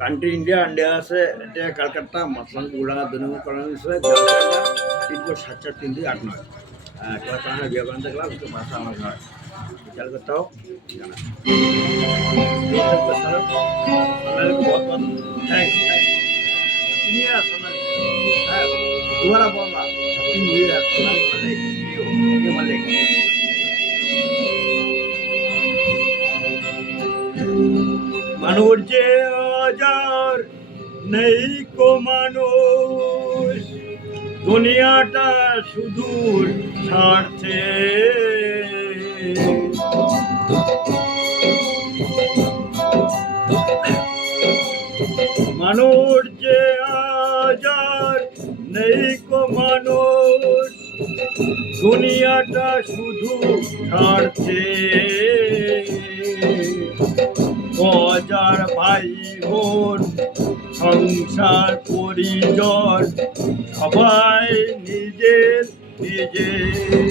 country India से कलकत्ता मसलन गुड़ा दोनों कॉलोनी से जालकांडा 374-338 क्लास है विवेकानंद क्लास उसके पास आना है चल करता हो जाना बहुत बहुत थैंक्स दोबारा बोलना happy new year Malik Malik মানুষ যে আজার নেই কো মানুষ দুনিয়াটা সুদূর ছাড়ছে মানুষ যে আজার নেই কো মানুষ দুনিয়াটা শুধু ছাড়ছে হাজার ভাই বোন সংসার পরিজন সবাই নিজের নিজের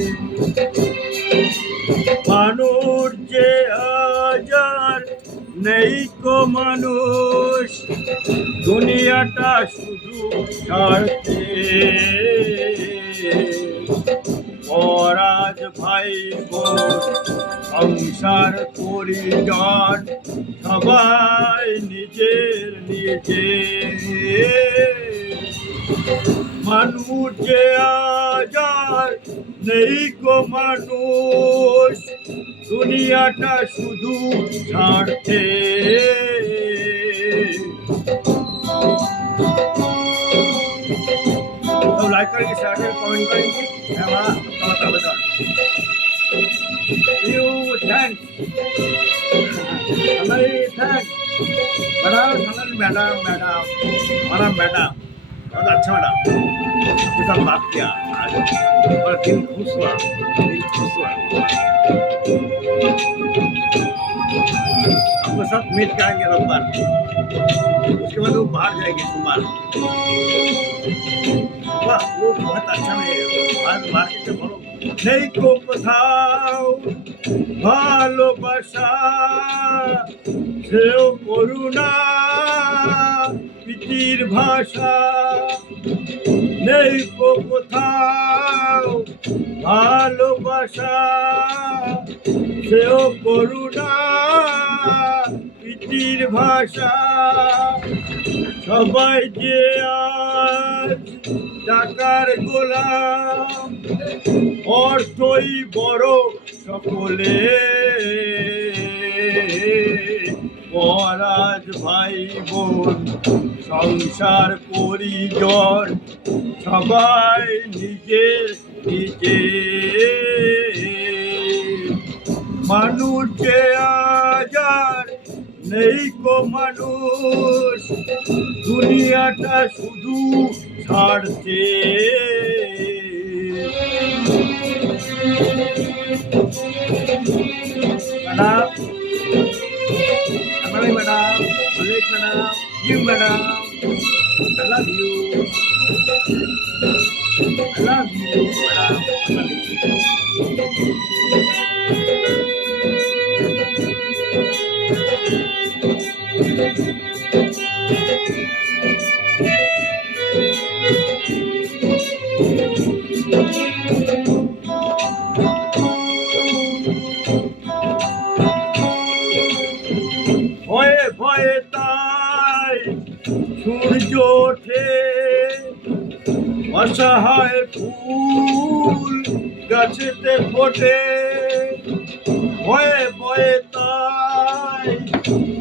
মানুষ যে আজার নেই কো মানুষ দুনিয়াটা শুধু ছাড়ছে পরাজ ভাই বোন সংসার পরিজন সবাই নিজের নিজের মানুষ যে আজার নেই কো মানুষ দুনিয়াটা শুধু ছাড়ছে तो लाइक करेंगे शेयर करेंगे कमेंट करेंगे हमारा बता यू थैंक्स हमारी थैंक्स बड़ा मैडम मैडम हमारा मैडम बहुत अच्छा मैडम उसके साथ बात किया आज और दिल खुश हुआ आपके साथ मीट करेंगे रविवार उसके बाद वो बाहर जाएंगे सोमवार वो बहुत अच्छा है आज मार्केट से बोलो नहीं को কোথাও ভালোবাসা সেও করুণা প্রীতির ভাষা নেই কো কোথাও ভালোবাসা সেও করুণা প্রীতির ভাষা সবাই যে আজ টাকার গোলাম অর্থই বড় সকলে পরাজ ভাই বোন সংসার পরিজন সবাই নিজের নিজের মানুষ যে আজার নেই কো মানুষ দুনিয়াটা শুধু ছাড়ছে ম্যাডাম हमारे madam Malik madam you madam I love you ভয়ে ভয়ে তাই সূর্য ওঠে অসহায় ফুল গাছেতে ফোটে ভয়ে ভয়ে তাই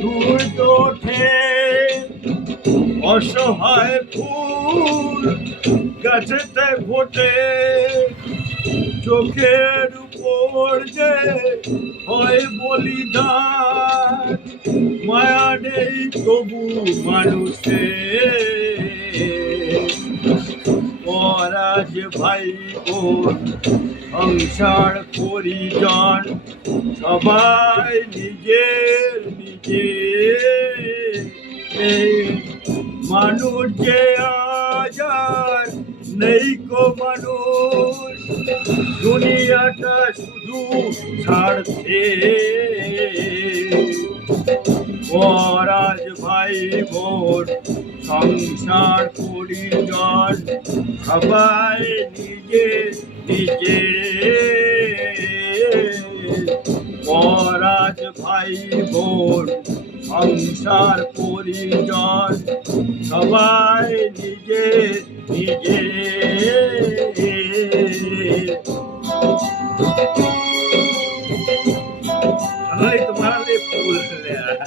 সূর্য ওঠে অসহায় ফুল গাছেতে ফোটে চোখের উপর যে হয় বলিদান মায়া নেই তবু মানুষের পরাজ ভাই বোন সংসার পরিজন সবাই নিজের নিজের মানুষ যে আজার নেই কো মানুষ দুনিয়াটা শুধু ছাড়ছে মহারাজ ভাই বোন সংসার পরিজন সবাই নিজে নিজে মহারাজ ভাই বোন সংসার পরিজন সবাই নিজে নিজে सोनाली तुम्हारा लिए फूल ले आया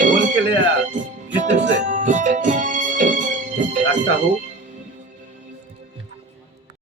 फूल के ले आया खेत से रखता हूँ